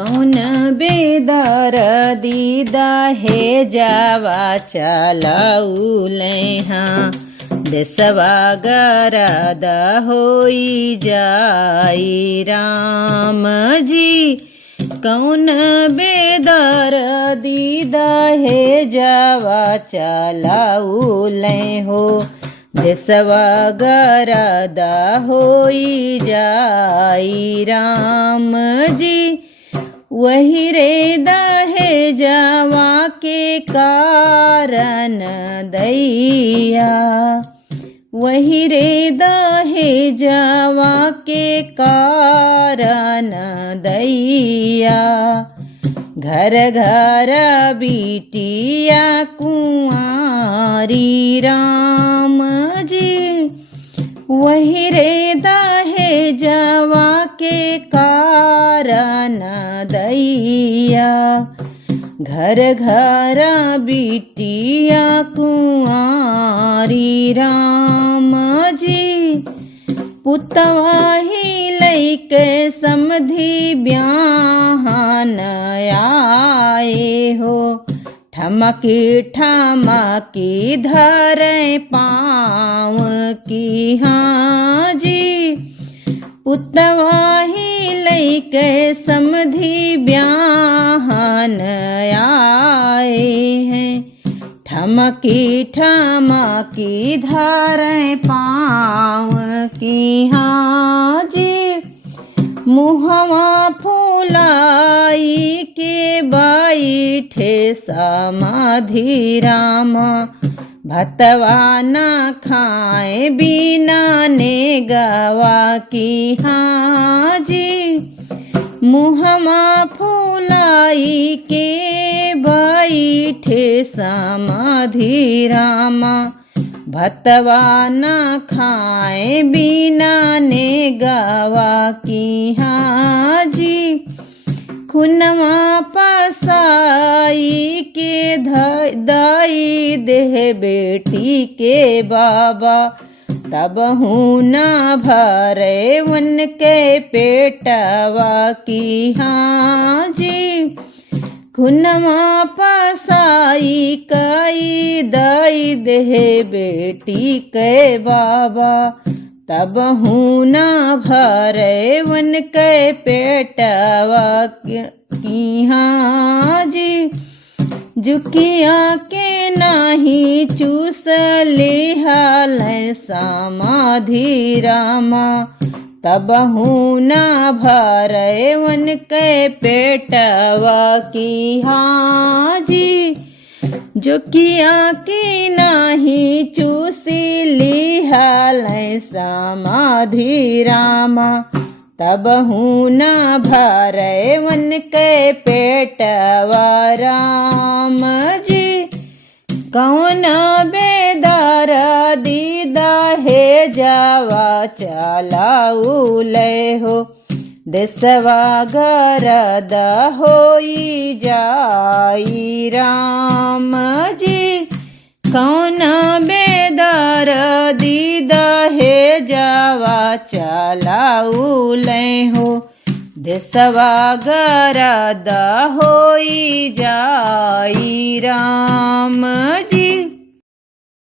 कौन बेदर दीदा हे जावा चलाउले हाँ देशवा गरद होई जाई राम जी। कौन बेदर दीदा हे जावा चलाउले हो देशवा गरद होई जाई राम जी। वही रे दहे जावा के कारण दैया, वही रे दहे जावा के कारण दैया। घर घर बिटिया कुंवारी राम जी। वही रे दहे जावा के कारण दैया। घर घर बिटिया कुंवारी राम जी। पुतवा ही लैके समधी ब्याहन आए हो ठमकी ठमकी धरे पाँव की हाँ जी। पुतवा ही लैके समधी ब्याहन आए हैं ठमकी ठमकी धरे पाँव की हाँ जी। मुहवा फूलाई के बैठे समाधि राम भतवा न खाए बिना ने गवा की हाँ जी। मुहमा फूलाई के बैठे समाधि रामा भतवा न खाए बिना ने गवा की हाँ जी। खुनवा पसाई के दाई देह बेटी के बाबा तब हूँ न भरे उनके पेटवा की हाँ जी। खुनवा पसाई कई दाई देह बेटी के बाबा तब हूँ न भरे उनके पेटवा की हाँ जी। जुकिया के नाही चूस लिहाल समाधि रामा तब हूँ न भरे उनके पेटवा की हाँ जी। जुकिया के नाही चूसी लिहाल समाधि रामा तब हूँ न भरे उनके पेटवा राम जी। कौन बेदर दीदा हे जावा चलाउले हो देशवा गरद होई जाई राम जी। कौन बेदर दीदा हे जावा चलाउले हो देशवा गरद होई जाई राम जी।